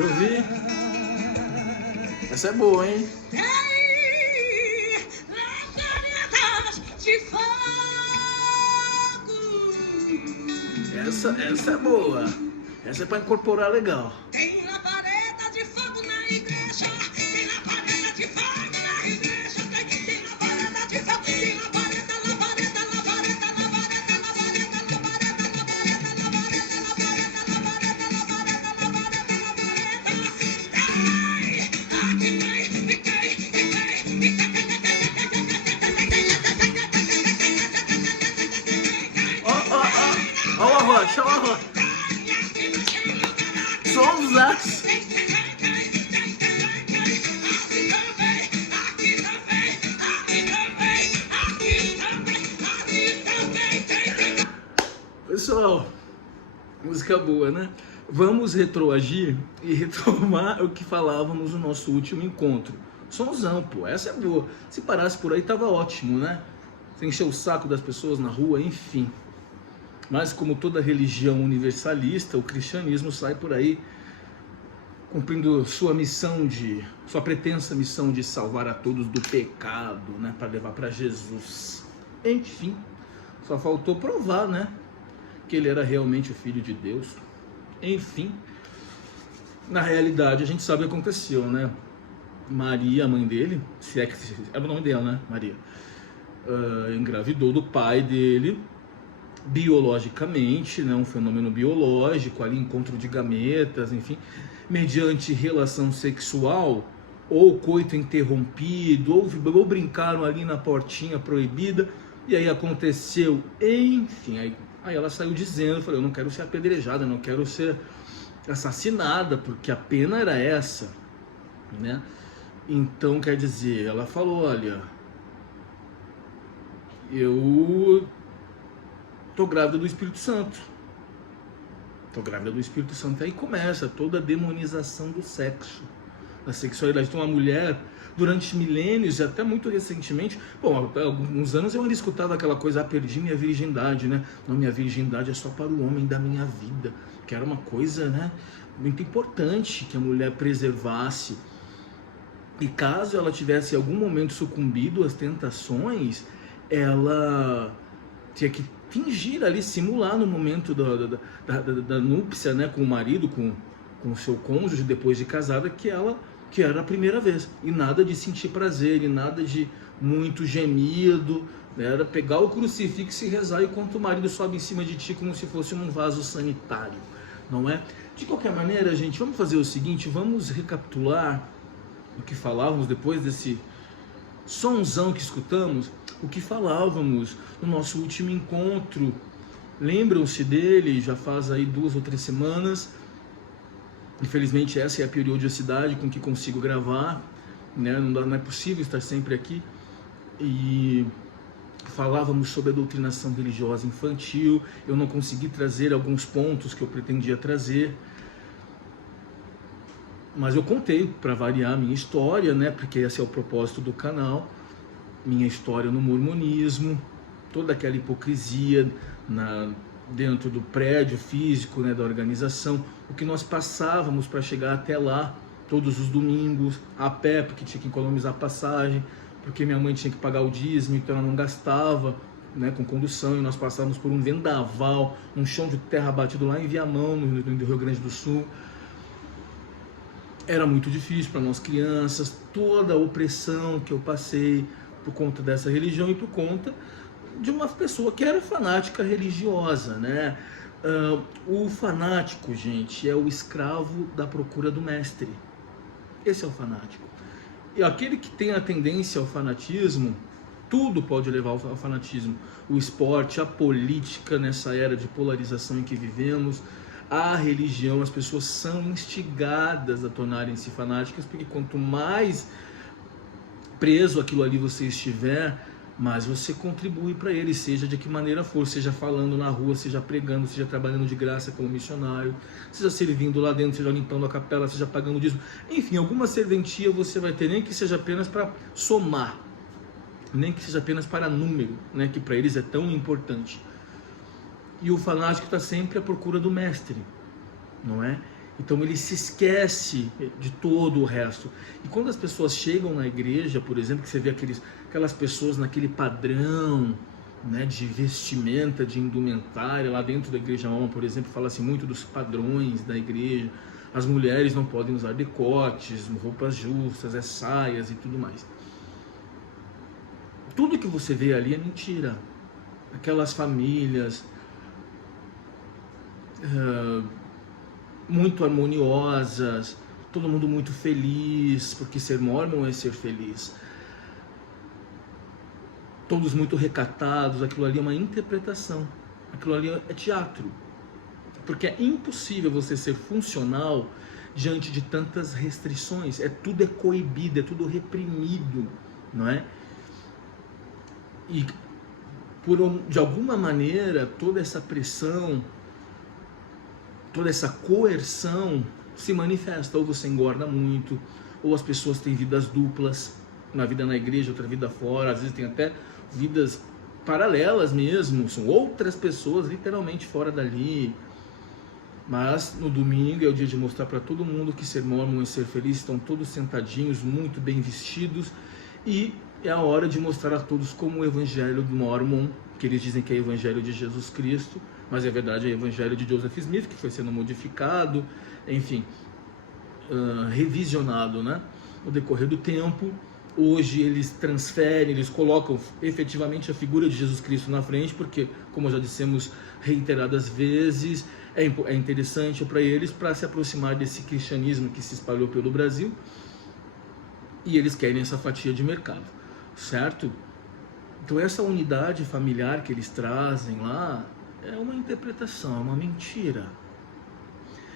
Eu vi. Essa é boa, hein? Essa é boa. Essa é pra incorporar legal. Tem labareda de fogo na igreja. Tem labareda de fogo na igreja. Tem labareda de fogo. Tem labareda, labareda, labareda, labareda, labareda, Ó o arrocha, ó o arrocha. Sonsaço. Pessoal, música boa, né? Vamos retroagir e retomar o que falávamos no nosso último encontro. Sonzão, pô, essa é boa. Se parasse por aí tava ótimo, né? Sem encher o saco das pessoas na rua, enfim. Mas como toda religião universalista, o cristianismo sai por aí cumprindo sua pretensa missão de salvar a todos do pecado, né, para levar para Jesus. Enfim, só faltou provar, né, que ele era realmente o Filho de Deus. Enfim, na realidade a gente sabe o que aconteceu, né? Maria, a mãe dele, se é que era o nome dela, né, Maria, engravidou do pai dele biologicamente, né, um fenômeno biológico, ali encontro de gametas, enfim, mediante relação sexual, ou coito interrompido, ou brincaram ali na portinha proibida, e aí aconteceu, enfim, aí ela saiu dizendo, falou, eu não quero ser apedrejada, não quero ser assassinada, porque a pena era essa, né? Então, quer dizer, ela falou, olha, eu tô grávida do Espírito Santo. Tô grávida do Espírito Santo. Aí começa toda a demonização do sexo, da sexualidade. Então, uma mulher, durante milênios e até muito recentemente, bom, há alguns anos eu ainda escutava aquela coisa, perdi minha virgindade, né? Não, minha virgindade é só para o homem da minha vida. Que era uma coisa, né, muito importante que a mulher preservasse. E caso ela tivesse em algum momento sucumbido às tentações, ela tinha que fingir ali, simular no momento da núpcia, né, com o marido, com o seu cônjuge, depois de casada, que era a primeira vez. E nada de sentir prazer, e nada de muito gemido, né, era pegar o crucifixo e rezar enquanto o marido sobe em cima de ti como se fosse um vaso sanitário, não é? De qualquer maneira, gente, vamos fazer o seguinte, vamos recapitular o que falávamos depois desse sonzão que escutamos, o que falávamos no nosso último encontro. Lembram-se dele? Já faz aí 2 ou 3 semanas. Infelizmente essa é a periodicidade com que consigo gravar, né? Não é possível estar sempre aqui. E falávamos sobre a doutrinação religiosa infantil. Eu não consegui trazer alguns pontos que eu pretendia trazer, mas eu contei, para variar, a minha história, né? Porque esse é o propósito do canal. Minha história no mormonismo, toda aquela hipocrisia dentro do prédio físico, né, da organização, o que nós passávamos para chegar até lá, todos os domingos, a pé, porque tinha que economizar passagem, porque minha mãe tinha que pagar o dízimo, então ela não gastava, né, com condução, e nós passávamos por um vendaval, um chão de terra batido lá em Viamão, no Rio Grande do Sul. Era muito difícil para nós crianças, toda a opressão que eu passei por conta dessa religião e por conta de uma pessoa que era fanática religiosa, né? O fanático, gente, é o escravo da procura do mestre. Esse é o fanático. E aquele que tem a tendência ao fanatismo, tudo pode levar ao fanatismo. O esporte, a política, nessa era de polarização em que vivemos, a religião, as pessoas são instigadas a tornarem-se fanáticas, porque quanto mais preso aquilo ali você estiver, mas você contribui para ele, seja de que maneira for, seja falando na rua, seja pregando, seja trabalhando de graça como missionário, seja servindo lá dentro, seja limpando a capela, seja pagando o dízimo, enfim, alguma serventia você vai ter, nem que seja apenas para somar, nem que seja apenas para número, né, que para eles é tão importante. E o fanático está sempre à procura do mestre, não é? Então ele se esquece de todo o resto. E quando as pessoas chegam na igreja, por exemplo, que você vê aquelas pessoas naquele padrão, né, de vestimenta, de indumentária, lá dentro da igreja Alma, por exemplo, fala-se muito dos padrões da igreja. As mulheres não podem usar decotes, roupas justas, saias e tudo mais. Tudo que você vê ali é mentira. Aquelas famílias muito harmoniosas, todo mundo muito feliz, porque ser mormon é ser feliz. Todos muito recatados, aquilo ali é uma interpretação, aquilo ali é teatro. Porque é impossível você ser funcional diante de tantas restrições. Tudo é coibido, é tudo reprimido, não é? E de alguma maneira toda essa pressão, toda essa coerção se manifesta. Ou você engorda muito, ou as pessoas têm vidas duplas, uma vida na igreja, outra vida fora, às vezes tem até vidas paralelas mesmo, são outras pessoas literalmente fora dali. Mas no domingo é o dia de mostrar para todo mundo que ser mormon é ser feliz, estão todos sentadinhos, muito bem vestidos, e é a hora de mostrar a todos como o evangelho do mormon, que eles dizem que é o evangelho de Jesus Cristo, mas é verdade, é o evangelho de Joseph Smith, que foi sendo modificado, enfim, revisionado, né, no decorrer do tempo. Hoje eles transferem, eles colocam efetivamente a figura de Jesus Cristo na frente, porque, como já dissemos reiteradas vezes, é interessante para eles, para se aproximar desse cristianismo que se espalhou pelo Brasil, e eles querem essa fatia de mercado, certo? Então essa unidade familiar que eles trazem lá é uma interpretação, é uma mentira.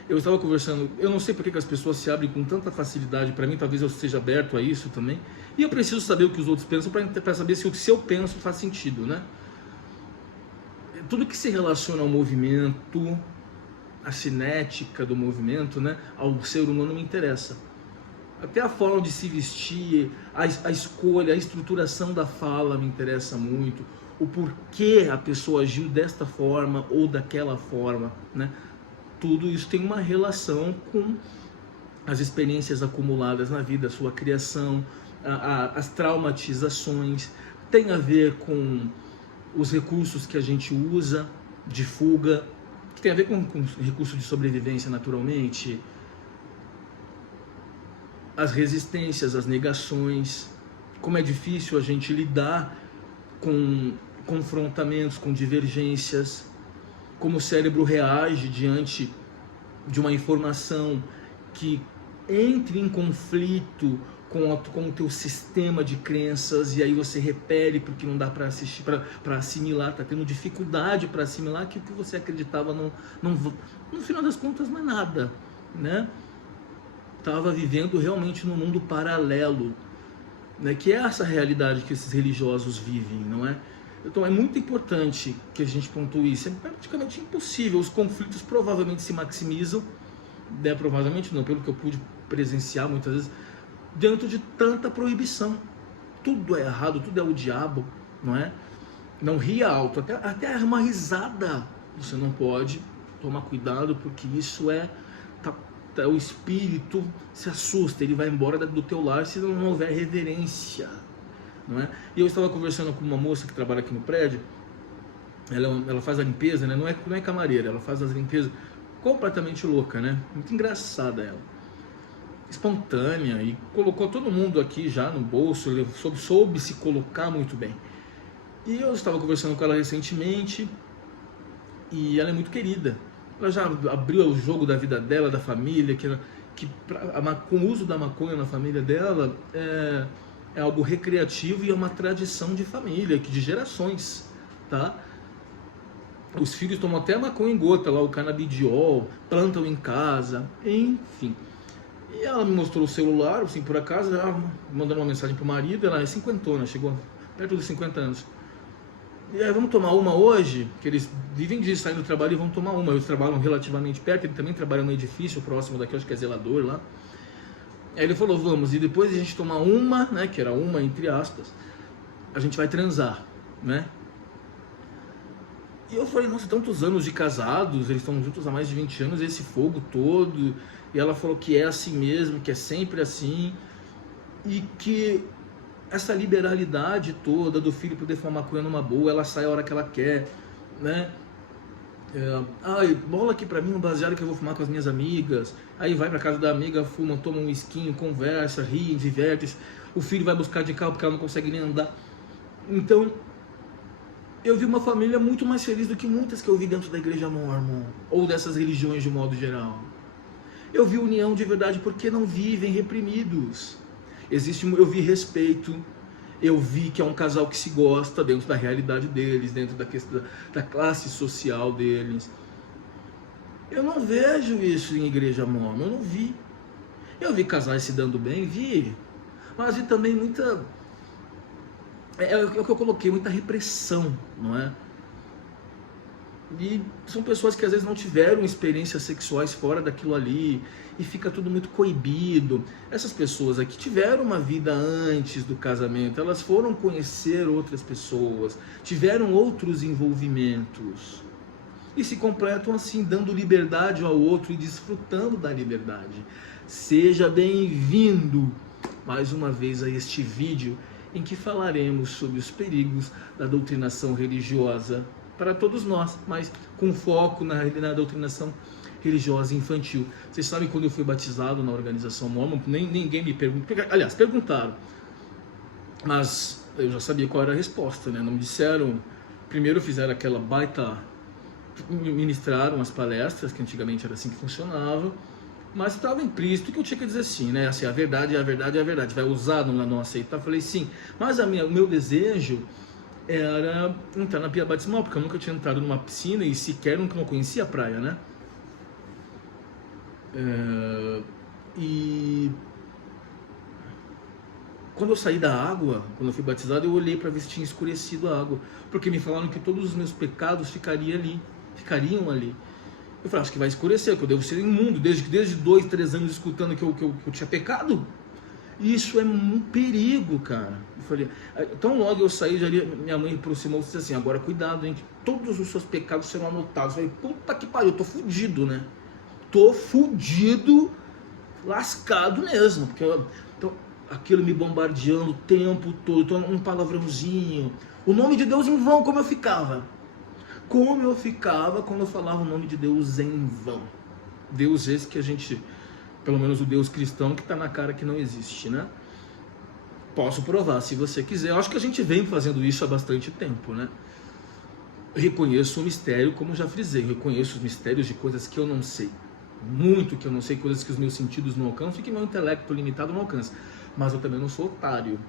Eu estava conversando, eu não sei por que as pessoas se abrem com tanta facilidade para mim, talvez eu esteja aberto a isso também, e eu preciso saber o que os outros pensam para saber se o que eu penso faz sentido, né? Tudo que se relaciona ao movimento, a cinética do movimento, né, ao ser humano me interessa. Até a forma de se vestir, a escolha, a estruturação da fala me interessa muito, o porquê a pessoa agiu desta forma ou daquela forma, né? Tudo isso tem uma relação com as experiências acumuladas na vida, a sua criação, as traumatizações, tem a ver com os recursos que a gente usa de fuga, que tem a ver com recurso de sobrevivência naturalmente, as resistências, as negações, como é difícil a gente lidar com confrontamentos, com divergências, como o cérebro reage diante de uma informação que entre em conflito com o teu sistema de crenças, e aí você repele porque não dá para assistir, para assimilar, está tendo dificuldade para assimilar que o que você acreditava no final das contas não é nada, né? Estava vivendo realmente num mundo paralelo, né? Que é essa realidade que esses religiosos vivem, não é? Então é muito importante que a gente pontue isso. É praticamente impossível, os conflitos provavelmente se maximizam, né? Provavelmente não, pelo que eu pude presenciar muitas vezes, dentro de tanta proibição. Tudo é errado, tudo é o diabo, não é? Não ria alto, até uma risada você não pode. Tomar cuidado, porque isso o espírito se assusta, ele vai embora do teu lar se não houver reverência, não é? E eu estava conversando com uma moça que trabalha aqui no prédio. Ela faz a limpeza, né? Não é camareira, ela faz as limpezas, completamente louca, né? Muito engraçada ela, espontânea, e colocou todo mundo aqui já no bolso, soube se colocar muito bem. E eu estava conversando com ela recentemente, e ela é muito querida. Ela já abriu o jogo da vida dela, da família, com o uso da maconha na família dela é algo recreativo e é uma tradição de família, de gerações, tá? Os filhos tomam até maconha em gota lá, o canabidiol, plantam em casa, enfim. E ela me mostrou o celular, assim, por acaso, ela mandando uma mensagem pro marido. Ela é cinquentona, chegou perto dos 50 anos. E aí, vamos tomar uma hoje? Que eles vivem disso, saem do trabalho e vão tomar uma. Eles trabalham relativamente perto, ele também trabalha no edifício próximo daqui, acho que é zelador lá. Aí ele falou, vamos, e depois a gente tomar uma, né, que era uma entre aspas, a gente vai transar, né? E eu falei, nossa, tantos anos de casados, eles estão juntos há mais de 20 anos, esse fogo todo. E ela falou que é assim mesmo, que é sempre assim. E que essa liberalidade toda do filho poder fumar maconha numa boa, ela sai a hora que ela quer, né? Ai, bola aqui pra mim um baseado que eu vou fumar com as minhas amigas. Aí vai pra casa da amiga, fuma, toma um esquinho, conversa, ri, diverte-se. O filho vai buscar de carro porque ela não consegue nem andar. Então, eu vi uma família muito mais feliz do que muitas que eu vi dentro da igreja mormon, ou dessas religiões de modo geral. Eu vi união de verdade porque não vivem reprimidos. Eu vi respeito, eu vi que é um casal que se gosta dentro da realidade deles, dentro da questão da classe social deles. Eu não vejo isso em igreja mormon, eu não vi. Eu vi casais se dando bem, vi, mas vi também muita... É o que eu coloquei, muita repressão, não é? E são pessoas que às vezes não tiveram experiências sexuais fora daquilo ali, e fica tudo muito coibido. Essas pessoas aqui tiveram uma vida antes do casamento, elas foram conhecer outras pessoas, tiveram outros envolvimentos, e se completam assim, dando liberdade ao outro e desfrutando da liberdade. Seja bem-vindo mais uma vez a este vídeo, em que falaremos sobre os perigos da doutrinação religiosa para todos nós, mas com foco na doutrinação religiosa infantil. Vocês sabem, quando eu fui batizado na organização mormon, ninguém me perguntou, aliás, perguntaram, mas eu já sabia qual era a resposta, né? Não me disseram. Primeiro fizeram aquela baita, ministraram as palestras, que antigamente era assim que funcionava, mas estava implícito que eu tinha que dizer sim, né? Assim, a verdade é a verdade é a verdade. Vai usar, não aceitar? Falei sim. Mas o meu desejo era entrar na pia batismal, porque eu nunca tinha entrado numa piscina e sequer nunca não conhecia a praia, né? E quando eu saí da água, quando eu fui batizado, eu olhei para ver se tinha escurecido a água, porque me falaram que todos os meus pecados ficariam ali. Eu falei, acho que vai escurecer, que eu devo ser imundo, desde 2, 3 anos escutando que eu tinha pecado. Isso é um perigo, cara. Eu falei, tão logo eu saí, minha mãe aproximou e disse assim, agora cuidado, hein, que todos os seus pecados serão anotados. Eu falei, puta que pariu, eu tô fudido, né? Tô fudido, lascado mesmo, porque então, aquilo me bombardeando o tempo todo, então, um palavrãozinho, o nome de Deus em vão, como eu ficava quando eu falava o nome de Deus em vão. Deus esse que a gente, pelo menos o Deus cristão, que está na cara que não existe, né? Posso provar se você quiser. Eu acho que a gente vem fazendo isso há bastante tempo, né? Reconheço o mistério, como já frisei, reconheço os mistérios de coisas que eu não sei, muito que eu não sei, coisas que os meus sentidos não alcançam e que meu intelecto limitado não alcança. Mas eu também não sou otário.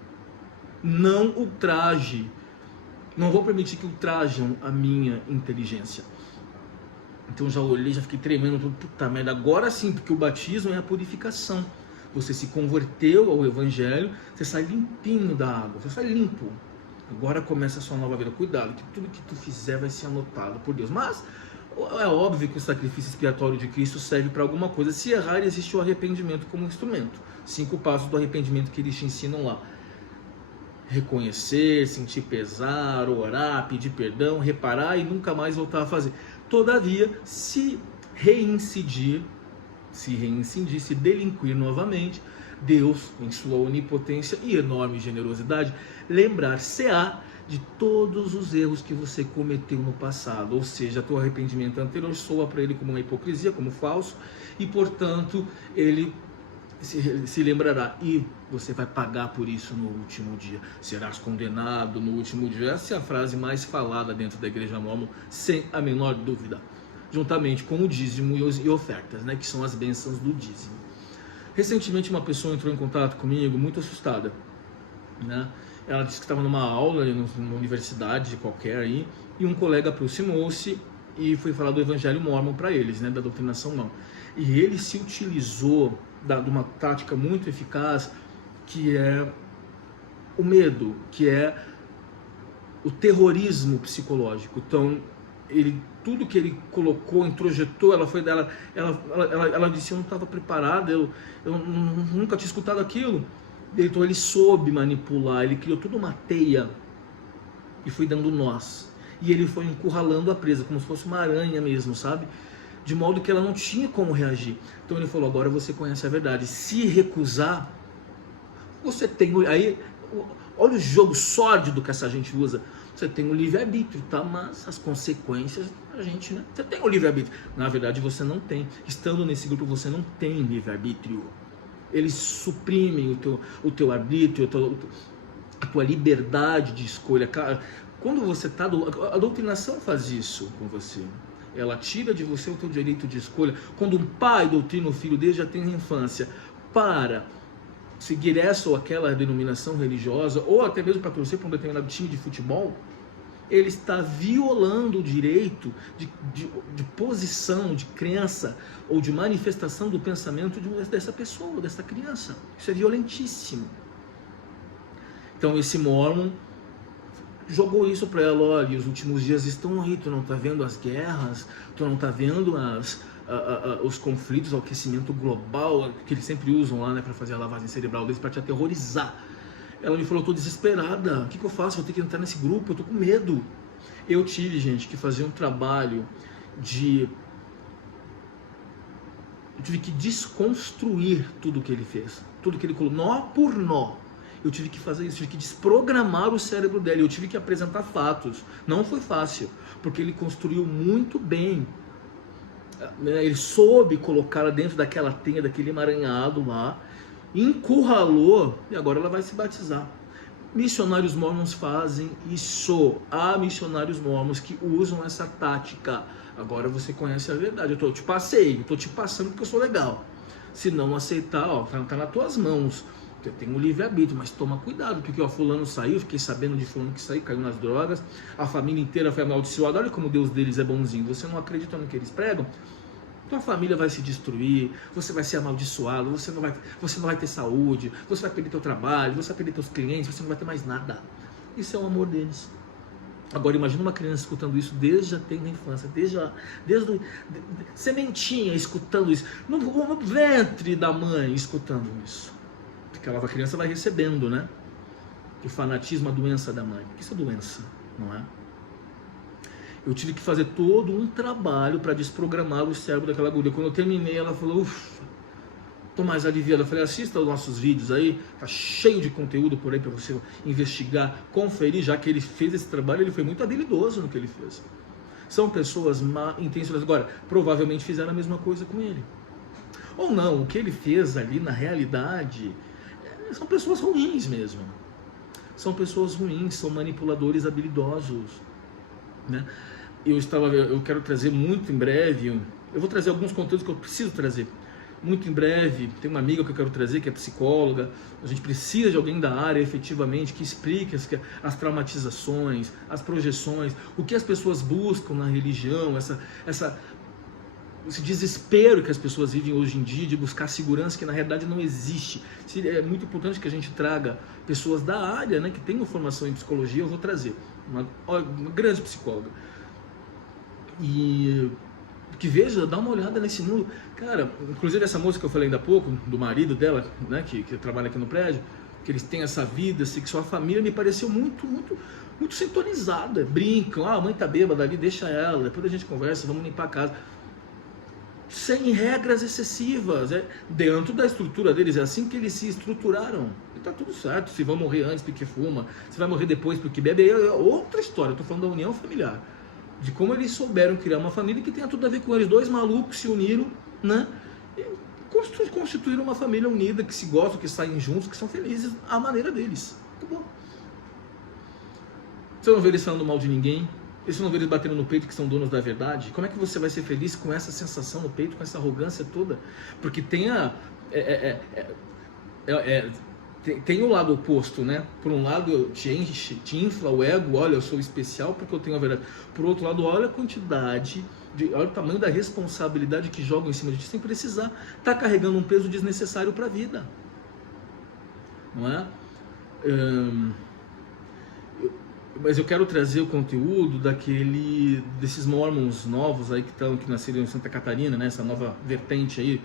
Não ultraje. Não vou permitir que ultrajam a minha inteligência. Então já olhei, já fiquei tremendo, puta merda, agora sim, porque o batismo é a purificação. Você se converteu ao evangelho, você sai limpinho da água, você sai limpo. Agora começa a sua nova vida. Cuidado, que tudo que tu fizer vai ser anotado por Deus. Mas é óbvio que o sacrifício expiatório de Cristo serve para alguma coisa. Se errar, existe o arrependimento como instrumento. 5 passos do arrependimento que eles te ensinam lá. Reconhecer, sentir pesar, orar, pedir perdão, reparar e nunca mais voltar a fazer. Todavia, se reincidir, se delinquir novamente, Deus, em sua onipotência e enorme generosidade, lembrar-se-á de todos os erros que você cometeu no passado, ou seja, teu arrependimento anterior soa para ele como uma hipocrisia, como falso, e portanto ele se lembrará, e você vai pagar por isso no último dia, serás condenado no último dia. Essa é a frase mais falada dentro da igreja mormon, sem a menor dúvida, juntamente com o dízimo e ofertas, né, que são as bênçãos do dízimo. Recentemente uma pessoa entrou em contato comigo muito assustada, né? Ela disse que estava numa aula numa universidade qualquer aí, e um colega aproximou-se e foi falar do evangelho mormon para eles, né, da doutrinação mormon. E ele se utilizou de uma tática muito eficaz, que é o medo, que é o terrorismo psicológico. Então, tudo que ele colocou, introjetou, ela disse, eu não estava preparada, eu nunca tinha escutado aquilo. Então ele soube manipular, ele criou toda uma teia e foi dando nós. e ele foi encurralando a presa, como se fosse uma aranha mesmo, sabe? De modo que ela não tinha como reagir. Então ele falou, agora você conhece a verdade. Se recusar, você tem... Aí, olha o jogo sórdido que essa gente usa. Você tem o livre-arbítrio, tá? Mas as consequências, a gente, né? Você tem o livre-arbítrio. Na verdade, você não tem. Estando nesse grupo, você não tem livre-arbítrio. Eles suprimem o teu arbítrio, a tua liberdade de escolha. Quando você está... A doutrinação faz isso com você. Ela tira de você o teu direito de escolha. Quando um pai doutrina o filho dele, já tem na infância, para seguir essa ou aquela denominação religiosa, ou até mesmo para torcer para um determinado time de futebol, ele está violando o direito de posição, de crença, ou de manifestação do pensamento dessa pessoa, dessa criança. Isso é violentíssimo. Então esse Mormon jogou isso para ela, olha, os últimos dias estão aí, tu não tá vendo as guerras, tu não tá vendo os conflitos, o aquecimento global, que eles sempre usam lá, né, para fazer a lavagem cerebral deles, para te aterrorizar. Ela me falou, eu tô desesperada, o que eu faço? Vou ter que entrar nesse grupo, eu tô com medo. Eu tive, gente, que fazer um trabalho eu tive que desconstruir tudo que ele fez, tudo que ele colocou, nó por nó. Eu tive que fazer isso, tive que desprogramar o cérebro dele, eu tive que apresentar fatos. Não foi fácil, porque ele construiu muito bem. Ele soube colocá-la dentro daquela tenha, daquele emaranhado lá, encurralou, e agora ela vai se batizar. Missionários mormons fazem isso. Há missionários mormons que usam essa tática. Agora você conhece a verdade. Eu te passando porque eu sou legal. Se não aceitar, ó, tá nas tuas mãos. Você tem um livre-arbítrio, mas toma cuidado, porque ó, fulano saiu, fiquei sabendo de fulano que saiu, caiu nas drogas, a família inteira foi amaldiçoada, olha como Deus deles é bonzinho, você não acredita no que eles pregam, tua família vai se destruir, você vai ser amaldiçoado, você não vai ter saúde, você vai perder teu trabalho, você vai perder teus clientes, você não vai ter mais nada. Isso é o amor deles. Agora imagina uma criança escutando isso desde a tenra infância, desde sementinha escutando isso, no ventre da mãe escutando isso. Aquela criança vai recebendo, né? O fanatismo, a doença da mãe. Isso é doença, não é? Eu tive que fazer todo um trabalho para desprogramar o cérebro daquela guria. Quando eu terminei, ela falou, ufa, tô mais aliviada. Eu falei, assista os nossos vídeos aí, tá cheio de conteúdo por aí para você investigar, conferir, já que ele fez esse trabalho, ele foi muito habilidoso no que ele fez. São pessoas má intencionadas. Agora, provavelmente fizeram a mesma coisa com ele. Ou não, o que ele fez ali, na realidade, são pessoas ruins mesmo. São pessoas ruins, são manipuladores habilidosos, né? Eu quero trazer muito em breve, eu vou trazer alguns conteúdos que eu preciso trazer. Muito em breve, tem uma amiga que eu quero trazer, que é psicóloga. A gente precisa de alguém da área, efetivamente, que explique as traumatizações, as projeções, o que as pessoas buscam na religião, esse desespero que as pessoas vivem hoje em dia de buscar segurança que na realidade não existe. É muito importante que a gente traga pessoas da área, né, que tenham formação em psicologia. Eu vou trazer uma grande psicóloga e que veja, dá uma olhada nesse mundo, cara. Inclusive essa moça que eu falei ainda há pouco, do marido dela, né, que trabalha aqui no prédio, que eles têm essa vida sexual, a família me pareceu muito sintonizada. Brincam, a mãe tá bêbada ali, deixa ela, depois a gente conversa, vamos limpar a casa. Sem regras excessivas, dentro da estrutura deles, é assim que eles se estruturaram. E tá tudo certo, se vão morrer antes porque fuma, se vai morrer depois porque bebe, é outra história. Eu tô falando da união familiar, de como eles souberam criar uma família que tenha tudo a ver com eles. Dois malucos se uniram, né? E constituíram uma família unida, que se gostam, que saem juntos, que são felizes à maneira deles. Acabou. Você não vê eles falando mal de ninguém. Você não vê eles batendo no peito que são donos da verdade? Como é que você vai ser feliz com essa sensação no peito, com essa arrogância toda? Porque tem tem o lado oposto, né? Por um lado te enche, te infla o ego, olha, eu sou especial porque eu tenho a verdade. Por outro lado, olha a quantidade, olha o tamanho da responsabilidade que jogam em cima de ti sem precisar. Tá carregando um peso desnecessário para a vida, não é? Mas eu quero trazer o conteúdo desses mormons novos aí que nasceram em Santa Catarina, né? Essa nova vertente aí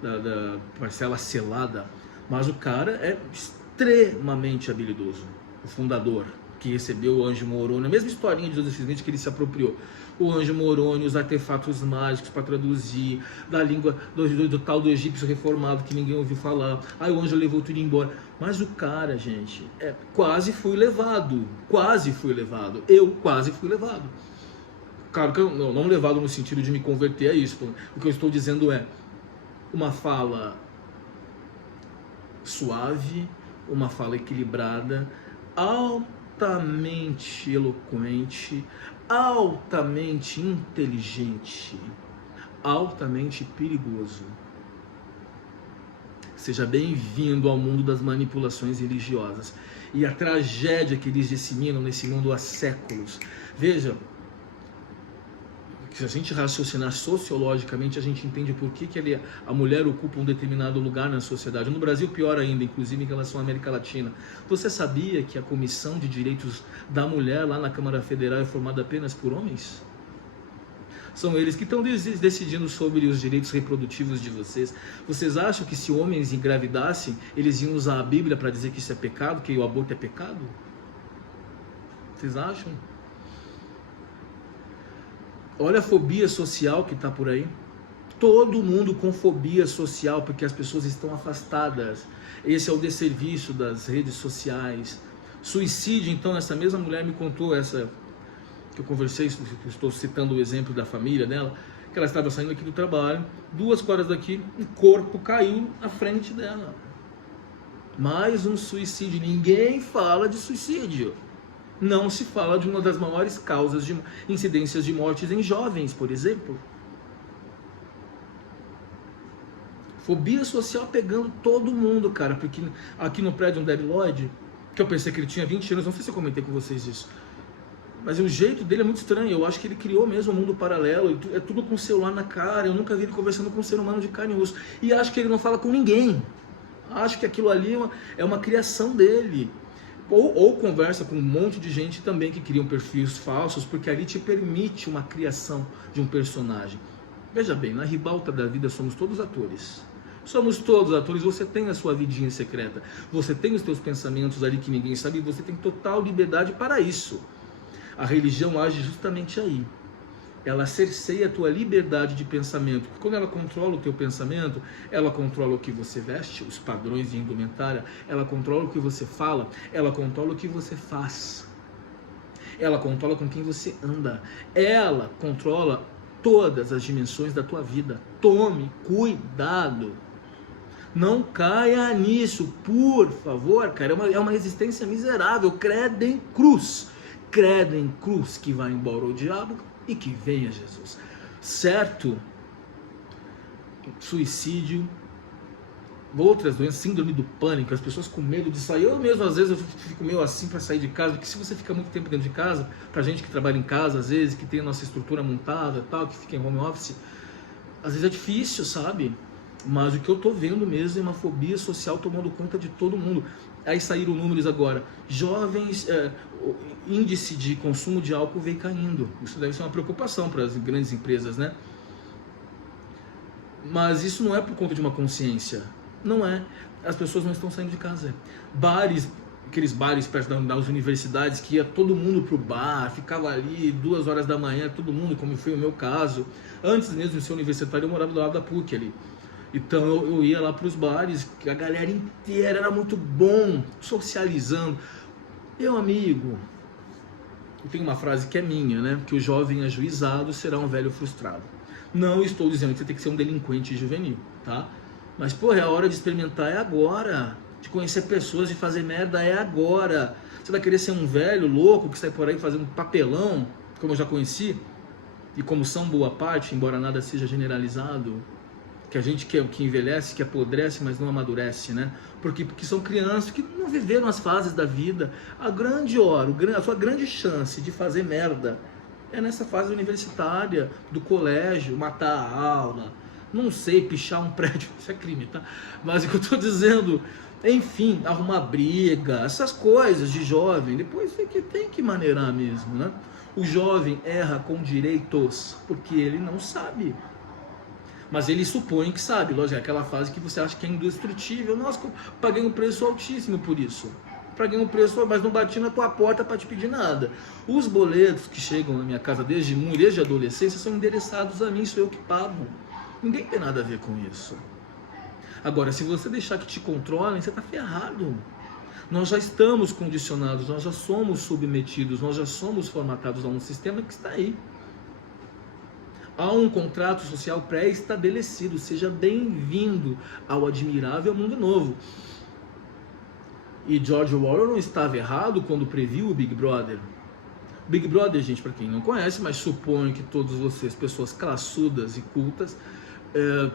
da parcela selada. Mas o cara é extremamente habilidoso, o fundador. que recebeu o anjo Moroni, a mesma historinha de Joseph Smith que ele se apropriou. O anjo Moroni, os artefatos mágicos para traduzir, da língua do tal do egípcio reformado que ninguém ouviu falar. Aí o anjo levou tudo embora. Mas o cara, gente, quase fui levado. Eu quase fui levado. Claro que eu não levado no sentido de me converter a isso. O que eu estou dizendo é uma fala suave, uma fala equilibrada, altamente eloquente, altamente inteligente, altamente perigoso. Seja bem-vindo ao mundo das manipulações religiosas e a tragédia que eles disseminam nesse mundo há séculos. Veja, se a gente raciocinar sociologicamente, a gente entende por que a mulher ocupa um determinado lugar na sociedade. No Brasil, pior ainda, inclusive em relação à América Latina. Você sabia que a Comissão de Direitos da Mulher lá na Câmara Federal é formada apenas por homens? São eles que estão decidindo sobre os direitos reprodutivos de vocês. Vocês acham que se homens engravidassem, eles iam usar a Bíblia para dizer que isso é pecado, que o aborto é pecado? Vocês acham? Olha a fobia social que está por aí. Todo mundo com fobia social, porque as pessoas estão afastadas. Esse é o desserviço das redes sociais. Suicídio, então, essa mesma mulher me contou, essa que eu conversei, estou citando o exemplo da família dela, que ela estava saindo aqui do trabalho, 2 quadras daqui, um corpo caiu na frente dela. Mais um suicídio. Ninguém fala de suicídio. Não se fala de uma das maiores causas de incidências de mortes em jovens, por exemplo. Fobia social pegando todo mundo, cara. Porque aqui no prédio um Debbie Lloyd, que eu pensei que ele tinha 20 anos, não sei se eu comentei com vocês isso, mas o jeito dele é muito estranho. Eu acho que ele criou mesmo um mundo paralelo, é tudo com o celular na cara. Eu nunca vi ele conversando com um ser humano de carne e osso. E acho que ele não fala com ninguém. Acho que aquilo ali é uma criação dele. Ou conversa com um monte de gente também que criam perfis falsos, porque ali te permite uma criação de um personagem. Veja bem, na ribalta da vida somos todos atores. Somos todos atores. Você tem a sua vidinha secreta, você tem os teus pensamentos ali que ninguém sabe, e você tem total liberdade para isso. A religião age justamente aí. Ela cerceia a tua liberdade de pensamento. Quando ela controla o teu pensamento, ela controla o que você veste, os padrões de indumentária, ela controla o que você fala, ela controla o que você faz. Ela controla com quem você anda. Ela controla todas as dimensões da tua vida. Tome cuidado. Não caia nisso, por favor, cara. É uma resistência miserável. Credo em cruz. Credo em cruz que vai embora o diabo e que venha Jesus, certo? Suicídio, outras doenças, síndrome do pânico, as pessoas com medo de sair. Eu mesmo, às vezes, eu fico meio assim para sair de casa, porque se você fica muito tempo dentro de casa, pra gente que trabalha em casa, às vezes, que tem a nossa estrutura montada e tal, que fica em home office, às vezes é difícil, sabe? Mas o que eu tô vendo mesmo é uma fobia social tomando conta de todo mundo. Aí saíram números agora, jovens, índice de consumo de álcool vem caindo. Isso deve ser uma preocupação para as grandes empresas, né? Mas isso não é por conta de uma consciência. Não é. As pessoas não estão saindo de casa. Bares, aqueles bares perto das universidades que ia todo mundo pro bar, ficava ali 2 horas da manhã, todo mundo, como foi o meu caso. Antes mesmo de ser universitário, eu morava do lado da PUC ali. Então eu ia lá para os bares, a galera inteira, era muito bom, socializando. Meu amigo, tem uma frase que é minha, né? Que o jovem ajuizado será um velho frustrado. Não estou dizendo que você tem que ser um delinquente juvenil, tá? Mas, porra, a hora de experimentar é agora. De conhecer pessoas, de fazer merda é agora. Você vai querer ser um velho louco que sai por aí fazendo papelão, como eu já conheci? E como são boa parte, embora nada seja generalizado, que a gente que envelhece, que apodrece, mas não amadurece, né? Porque são crianças que não viveram as fases da vida. A grande hora, a sua grande chance de fazer merda é nessa fase universitária, do colégio, matar a aula, não sei, pichar um prédio, isso é crime, tá? Mas o que eu tô dizendo, enfim, arrumar briga, essas coisas de jovem, depois tem que maneirar mesmo, né? O jovem erra com direitos, porque ele não sabe. Mas ele supõe que sabe, lógico, é aquela fase que você acha que é indestrutível. Nossa, eu paguei um preço altíssimo por isso. paguei um preço, mas não bati na tua porta para te pedir nada. Os boletos que chegam na minha casa desde adolescência são endereçados a mim, sou eu que pago. Ninguém tem nada a ver com isso. Agora, se você deixar que te controlem, você está ferrado. Nós já estamos condicionados, nós já somos submetidos, nós já somos formatados a um sistema que está aí. Há um contrato social pré-estabelecido. Seja bem-vindo ao admirável mundo novo. E George Orwell não estava errado quando previu o Big Brother. Big Brother, gente, para quem não conhece, mas suponho que todos vocês, pessoas classudas e cultas,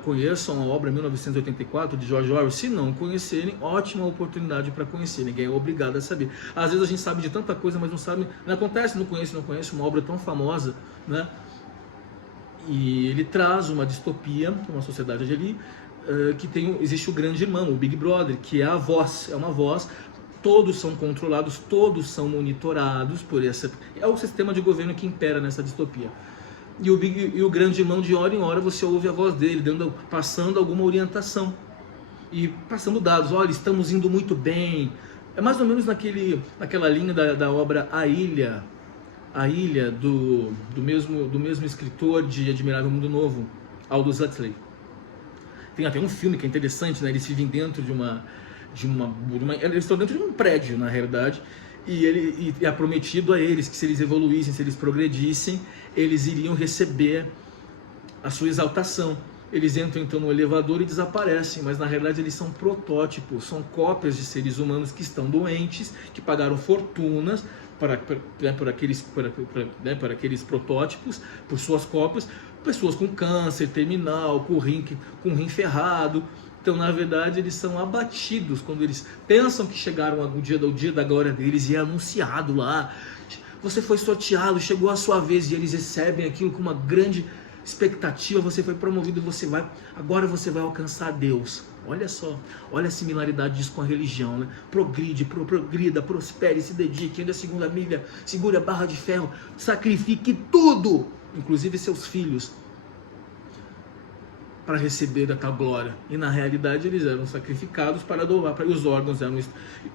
conheçam a obra 1984 de George Orwell. Se não conhecerem, ótima oportunidade para conhecer. Ninguém é obrigado a saber. Às vezes a gente sabe de tanta coisa, mas não sabe. Não acontece, não conhece uma obra tão famosa, né? E ele traz uma distopia, uma sociedade ali, que existe o grande irmão, o Big Brother, que é a voz, é uma voz, todos são controlados, todos são monitorados por essa... É o sistema de governo que impera nessa distopia. E o grande irmão, de hora em hora, você ouve a voz dele, passando alguma orientação. E passando dados, olha, estamos indo muito bem. É mais ou menos naquela linha da obra A Ilha do mesmo escritor de Admirável Mundo Novo, Aldous Huxley. Tem até um filme que é interessante, né? Eles vivem dentro eles estão dentro de um prédio, na realidade, e é prometido a eles que se eles evoluíssem, se eles progredissem, eles iriam receber a sua exaltação. Eles entram então no elevador e desaparecem, mas na realidade eles são protótipos, são cópias de seres humanos que estão doentes, que pagaram fortunas por aqueles protótipos, por suas cópias, pessoas com câncer terminal, com rim ferrado. Então, na verdade, eles são abatidos quando eles pensam que chegaram ao dia da glória deles e é anunciado lá. Você foi sorteado, chegou a sua vez, e eles recebem aquilo com uma grande expectativa. Você foi promovido, agora você vai alcançar Deus. Olha só, olha a similaridade disso com a religião, né? Progrida, prospere, se dedique, ande a segunda milha, segure a barra de ferro, sacrifique tudo, inclusive seus filhos, para receber a tal glória. E na realidade eles eram sacrificados para doar, para os órgãos eram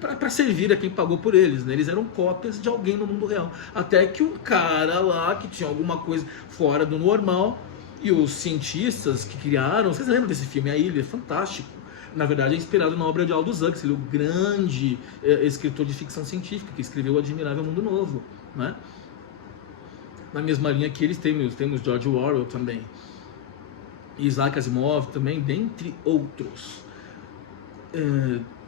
para servir a quem pagou por eles, né? Eles eram cópias de alguém no mundo real. Até que um cara lá que tinha alguma coisa fora do normal, e os cientistas que criaram, vocês lembram desse filme A Ilha? É fantástico. Na verdade é inspirado na obra de Aldous Huxley, o grande escritor de ficção científica que escreveu O Admirável Mundo Novo, né? Na mesma linha que eles temos George Orwell também, Isaac Asimov também, dentre outros.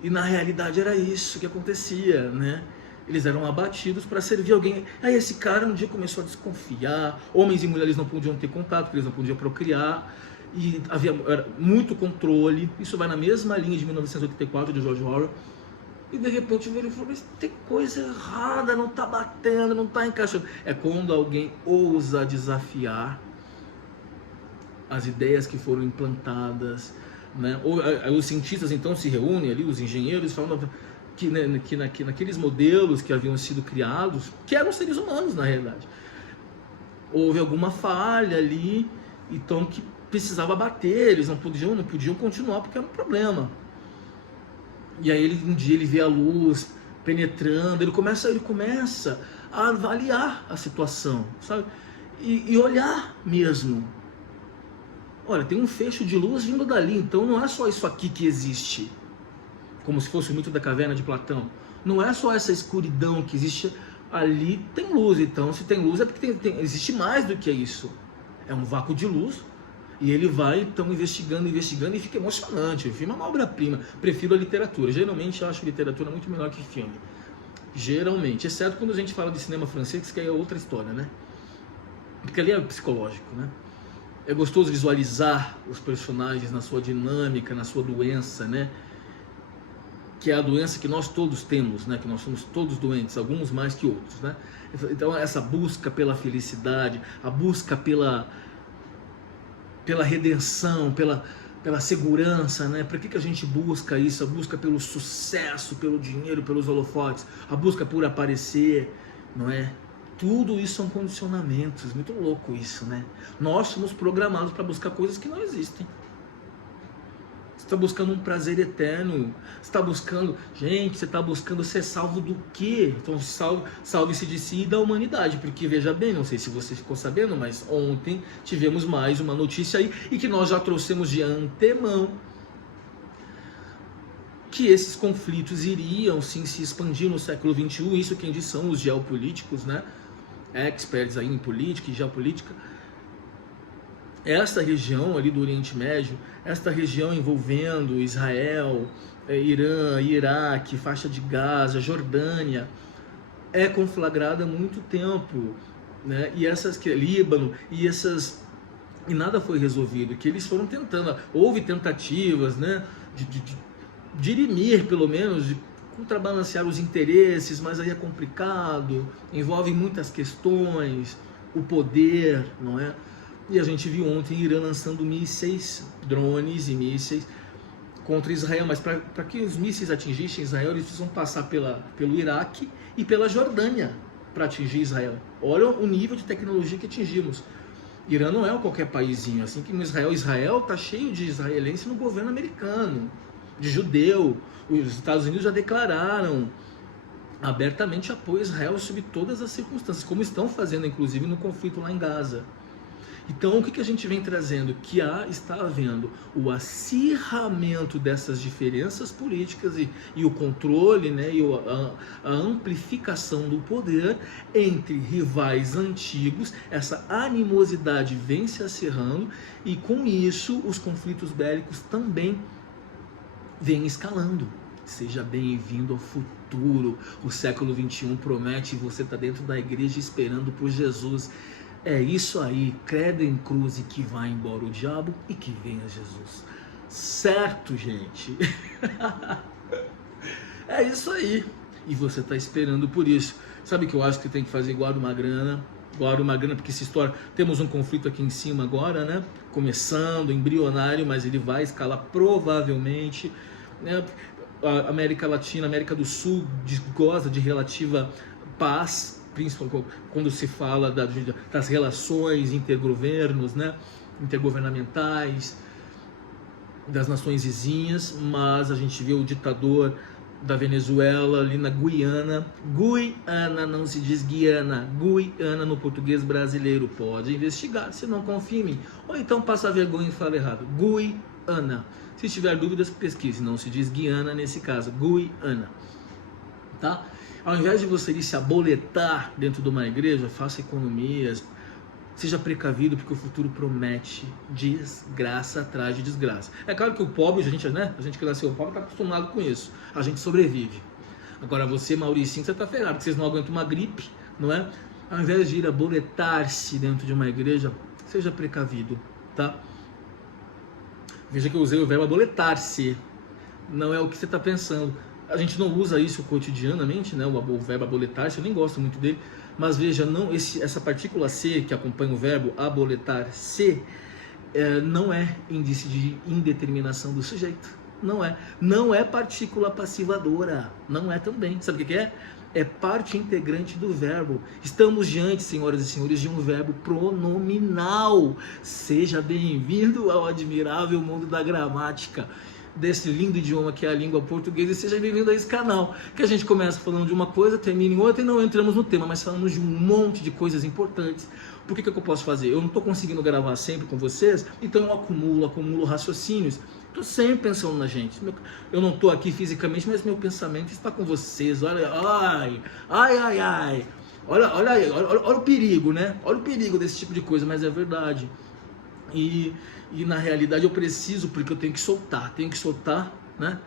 E na realidade era isso que acontecia, né? Eles eram abatidos para servir alguém. Aí esse cara um dia começou a desconfiar. Homens e mulheres não podiam ter contato, porque eles não podiam procriar. E era muito controle. Isso vai na mesma linha de 1984 de George Orwell. E de repente ele falou: mas tem coisa errada, não está batendo, não está encaixando. É quando alguém ousa desafiar as ideias que foram implantadas, né? Os cientistas então se reúnem ali, os engenheiros, falam que naqueles modelos que haviam sido criados, que eram seres humanos na realidade, houve alguma falha ali, então que precisava bater, eles não podiam continuar porque era um problema. E aí um dia ele vê a luz penetrando, ele começa a avaliar a situação, sabe? E olhar mesmo. Olha, tem um fecho de luz vindo dali, então não é só isso aqui que existe, como se fosse o mito da caverna de Platão. Não é só essa escuridão que existe ali, tem luz. Então, se tem luz é porque existe mais do que isso. É um vácuo de luz. E ele vai, então, investigando, e fica emocionante. O filme é uma obra-prima. Prefiro a literatura. Geralmente eu acho literatura muito melhor que filme. Geralmente. Exceto quando a gente fala de cinema francês, que é outra história, né? Porque ali é psicológico, né? É gostoso visualizar os personagens na sua dinâmica, na sua doença, né? Que é a doença que nós todos temos, né? Que nós somos todos doentes, alguns mais que outros, né? Então essa busca pela felicidade, a busca pela redenção, pela segurança, né? Para que a gente busca isso? A busca pelo sucesso, pelo dinheiro, pelos holofotes, a busca por aparecer, não é? Tudo isso são condicionamentos. Muito louco isso, né? Nós somos programados para buscar coisas que não existem. Você está buscando um prazer eterno. Você está buscando... Gente, você está buscando ser salvo do quê? Então salve-se de si e da humanidade. Porque veja bem, não sei se você ficou sabendo, mas ontem tivemos mais uma notícia aí e que nós já trouxemos de antemão que esses conflitos iriam sim se expandir no século XXI. Isso quem diz são os geopolíticos, né? Experts aí em política e geopolítica. Esta região ali do Oriente Médio, esta região envolvendo Israel, Irã, Iraque, faixa de Gaza, Jordânia, é conflagrada há muito tempo, né? E essas que Líbano e nada foi resolvido, que eles foram tentando, houve tentativas, né, de dirimir pelo menos, de contrabalancear os interesses, mas aí é complicado, envolve muitas questões, o poder, não é? E a gente viu ontem Irã lançando mísseis, drones e mísseis contra Israel, mas para que os mísseis atingissem Israel, eles precisam passar pelo Iraque e pela Jordânia para atingir Israel. Olha o nível de tecnologia que atingimos. Irã não é qualquer paizinho, assim que no Israel está cheio de israelense no governo americano, de judeu. Os Estados Unidos já declararam abertamente apoio a Israel sob todas as circunstâncias, como estão fazendo inclusive no conflito lá em Gaza. Então, o que a gente vem trazendo? Que está havendo o acirramento dessas diferenças políticas e o controle, né, e a amplificação do poder entre rivais antigos. Essa animosidade vem se acirrando e, com isso, os conflitos bélicos também vêm escalando. Seja bem-vindo ao futuro. O século XXI promete e você está dentro da igreja esperando por Jesus. É isso aí, credo em cruz e que vai embora o diabo e que venha Jesus. Certo, gente? É isso aí. E você está esperando por isso. Sabe o que eu acho que tem que fazer? Guarda uma grana, porque se estoura. Temos um conflito aqui em cima agora, né? Começando, embrionário, mas ele vai escalar provavelmente, né? A América Latina, a América do Sul goza de relativa paz, principalmente quando se fala das relações intergovernos, né, intergovernamentais, das nações vizinhas, mas a gente vê o ditador da Venezuela ali na Guiana, não se diz Guiana, Guiana no português brasileiro, pode investigar, se não confia em mim, ou então passa vergonha e fala errado, Guiana, se tiver dúvidas pesquise, não se diz Guiana nesse caso, Guiana, tá? Ao invés de você ir se aboletar dentro de uma igreja, faça economias, seja precavido, porque o futuro promete desgraça atrás de desgraça. É claro que o pobre, a gente que nasceu pobre está acostumado com isso, a gente sobrevive. Agora você, Mauricinho, você está ferrado, porque vocês não aguentam uma gripe, não é? Ao invés de ir aboletar-se dentro de uma igreja, seja precavido, tá? Veja que eu usei o verbo aboletar-se, não é o que você está pensando. A gente não usa isso cotidianamente, né? O verbo aboletar-se, eu nem gosto muito dele, mas veja, essa partícula C que acompanha o verbo aboletar-se não é índice de indeterminação do sujeito, não é partícula passivadora, não é também, sabe o que é? É parte integrante do verbo. Estamos diante, senhoras e senhores, de um verbo pronominal. Seja bem-vindo ao admirável mundo da gramática, desse lindo idioma que é a língua portuguesa, e seja bem-vindo a esse canal, que a gente começa falando de uma coisa, termina em outra e não entramos no tema, mas falamos de um monte de coisas importantes. Por que eu posso fazer? Eu não estou conseguindo gravar sempre com vocês, então eu acumulo raciocínios. Estou sempre pensando na gente. Eu não estou aqui fisicamente, mas meu pensamento está com vocês. Olha, olha o perigo, né? Olha o perigo desse tipo de coisa, mas é verdade. E na realidade eu preciso, porque eu tenho que soltar, né?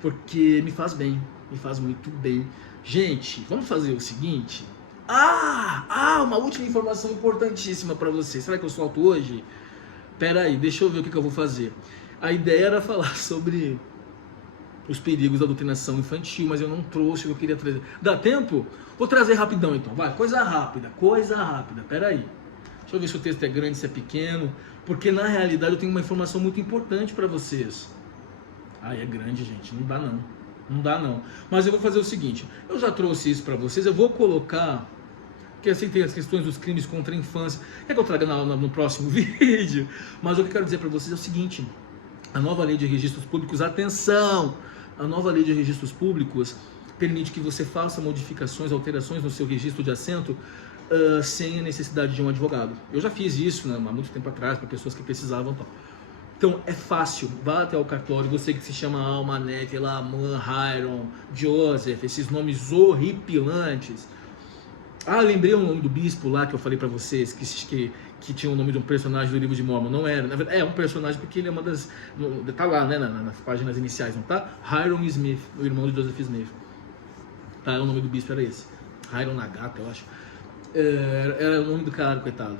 Porque me faz bem, me faz muito bem. Gente, vamos fazer o seguinte. Uma última informação importantíssima para vocês. Será que eu solto hoje? Pera aí, deixa eu ver o que eu vou fazer. A ideia era falar sobre os perigos da doutrinação infantil, mas eu não trouxe o que eu queria trazer. Dá tempo? Vou trazer rapidão então, vai, coisa rápida, pera aí. Deixa eu ver se o texto é grande, se é pequeno, porque na realidade eu tenho uma informação muito importante para vocês. É grande, gente, não dá não. Mas eu vou fazer o seguinte, eu já trouxe isso para vocês, eu vou colocar, que assim tem as questões dos crimes contra a infância, quer que eu traga no próximo vídeo? Mas o que eu quero dizer para vocês é o seguinte, A nova lei de registros públicos, atenção! A nova lei de registros públicos permite que você faça modificações, alterações no seu registro de assento sem a necessidade de um advogado. Eu já fiz isso, né, há muito tempo atrás, para pessoas que precisavam. Tal. Então é fácil, vá até o cartório, você que se chama Alma, Neve, Laman, Hiron, Joseph, esses nomes horripilantes. Ah, lembrei o nome do bispo lá que eu falei para vocês, que tinha o nome de um personagem do livro de Mormon. Não era, na verdade, é um personagem porque ele é uma das... Tá lá, né, nas páginas iniciais, não tá? Hiron Smith, o irmão de Joseph Smith. Tá, o nome do bispo era esse. Hiron Nagata, eu acho. Era o nome do cara, coitado.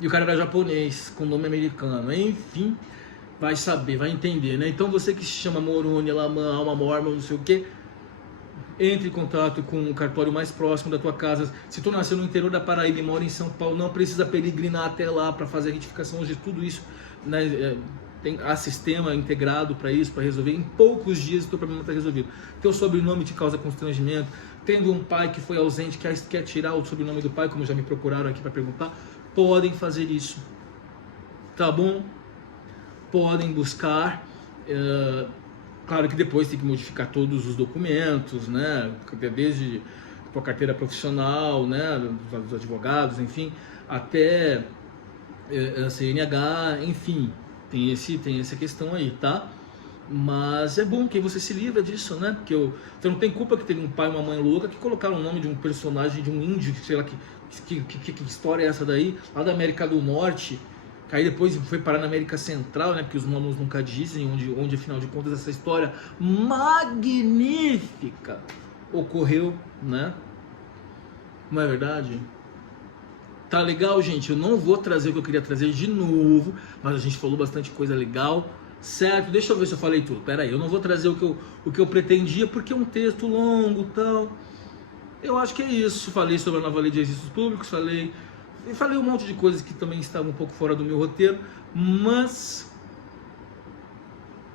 E o cara era japonês, com nome americano. Enfim, vai saber, vai entender, né? Então você que se chama Moroni, Laman, Alma Mormon, não sei o que, entre em contato com o cartório mais próximo da tua casa. Se tu nasceu no interior da Paraíba e mora em São Paulo, não precisa peregrinar até lá para fazer a retificação. Hoje tudo isso, né, há sistema integrado para isso, para resolver. Em poucos dias o teu problema está resolvido. Teu sobrenome te causa constrangimento. Tendo um pai que foi ausente, quer tirar o sobrenome do pai, como já me procuraram aqui para perguntar, podem fazer isso. Tá bom? Podem buscar. Claro que depois tem que modificar todos os documentos, né? Desde a carteira profissional, né? Dos advogados, enfim, até a CNH, enfim, tem essa questão aí, tá? Mas é bom que você se livra disso, né? Porque você não tem culpa que teve um pai e uma mãe louca que colocaram o nome de um personagem, de um índio, sei lá, que história é essa daí, lá da América do Norte, que aí depois foi parar na América Central, né? Porque os mormons nunca dizem onde afinal de contas essa história magnífica ocorreu, né? Não é verdade? Tá legal, gente? Eu não vou trazer o que eu queria trazer de novo, mas a gente falou bastante coisa legal, certo? Deixa eu ver se eu falei tudo. Pera aí, eu não vou trazer o que eu pretendia, porque é um texto longo e tal. Eu acho que é isso. Falei sobre a nova lei de registros públicos, falei um monte de coisas que também estavam um pouco fora do meu roteiro, mas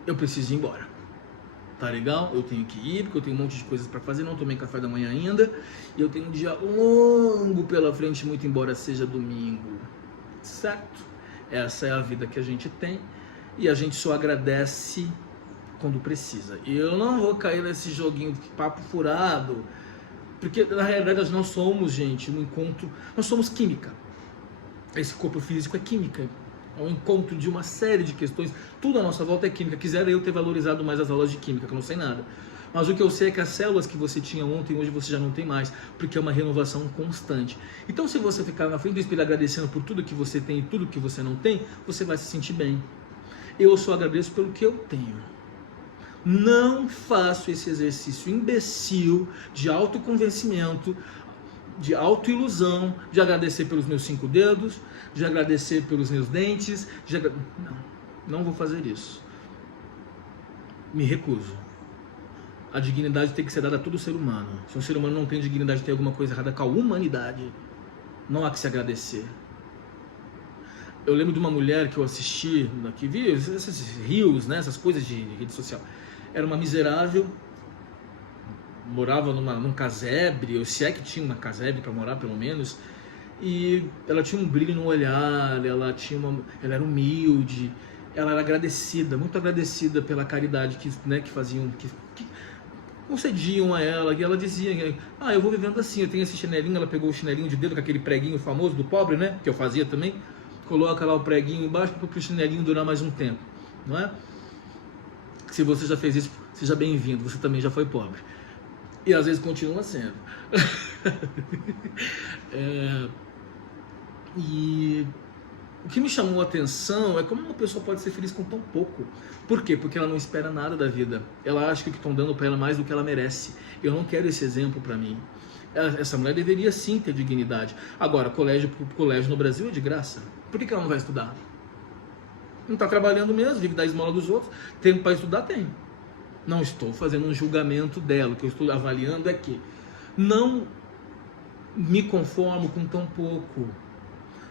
eu preciso ir embora. Tá legal? Eu tenho que ir, porque eu tenho um monte de coisas para fazer, não tomei café da manhã ainda, e eu tenho um dia longo pela frente, muito embora seja domingo, certo? Essa é a vida que a gente tem, e a gente só agradece quando precisa. E eu não vou cair nesse joguinho de papo furado, porque na realidade nós não somos, gente, um encontro, nós somos química. Esse corpo físico é química. É um encontro de uma série de questões. Tudo à nossa volta é química. Quisera eu ter valorizado mais as aulas de química, que eu não sei nada. Mas o que eu sei é que as células que você tinha ontem, hoje você já não tem mais, porque é uma renovação constante. Então, se você ficar na frente do espelho agradecendo por tudo que você tem e tudo que você não tem, você vai se sentir bem. Eu só agradeço pelo que eu tenho. Não faço esse exercício imbecil de autoconvencimento, de autoilusão, de agradecer pelos meus 5 dedos, de agradecer pelos meus dentes, não vou fazer isso. Me recuso. A dignidade tem que ser dada a todo ser humano. Se um ser humano não tem dignidade, tem alguma coisa errada com a humanidade. Não há que se agradecer. Eu lembro de uma mulher que eu assisti, que vi esses rios, né, essas coisas de rede social. Era uma miserável, morava num casebre, ou se é que tinha uma casebre para morar pelo menos, e ela tinha um brilho no olhar, ela era humilde, ela era agradecida, muito agradecida pela caridade que faziam, que concediam a ela, e ela dizia, eu vou vivendo assim, eu tenho esse chinelinho, ela pegou o chinelinho de dedo com aquele preguinho famoso do pobre, né, que eu fazia também, coloca lá o preguinho embaixo para o chinelinho durar mais um tempo, não é? Se você já fez isso, seja bem-vindo, você também já foi pobre. E às vezes continua sendo. E o que me chamou a atenção é como uma pessoa pode ser feliz com tão pouco. Por quê? Porque ela não espera nada da vida. Ela acha que o que estão dando para ela é mais do que ela merece. Eu não quero esse exemplo para mim. Essa mulher deveria sim ter dignidade. Agora, colégio no Brasil é de graça. Por que ela não vai estudar? Não está trabalhando mesmo, vive da esmola dos outros. Tempo para estudar tem. Não estou fazendo um julgamento dela. O que eu estou avaliando é que não me conformo com tão pouco.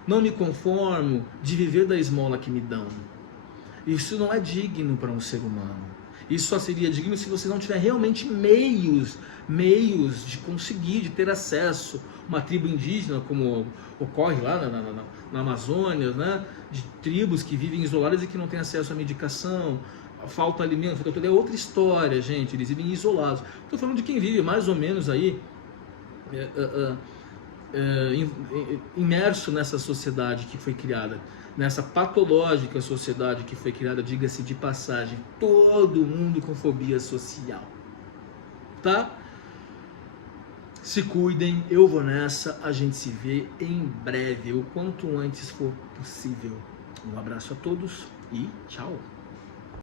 Não me conformo de viver da esmola que me dão. Isso não é digno para um ser humano. Isso só seria digno se você não tiver realmente meios de conseguir, de ter acesso, uma tribo indígena, como ocorre lá na Amazônia, né? De tribos que vivem isoladas e que não têm acesso à medicação, falta alimento, falta tudo. É outra história, gente, eles vivem isolados. Estou falando de quem vive mais ou menos aí imerso nessa sociedade que foi criada, nessa patológica sociedade que foi criada, diga-se de passagem, todo mundo com fobia social, tá? Se cuidem, eu vou nessa, a gente se vê em breve, o quanto antes for possível. Um abraço a todos e tchau!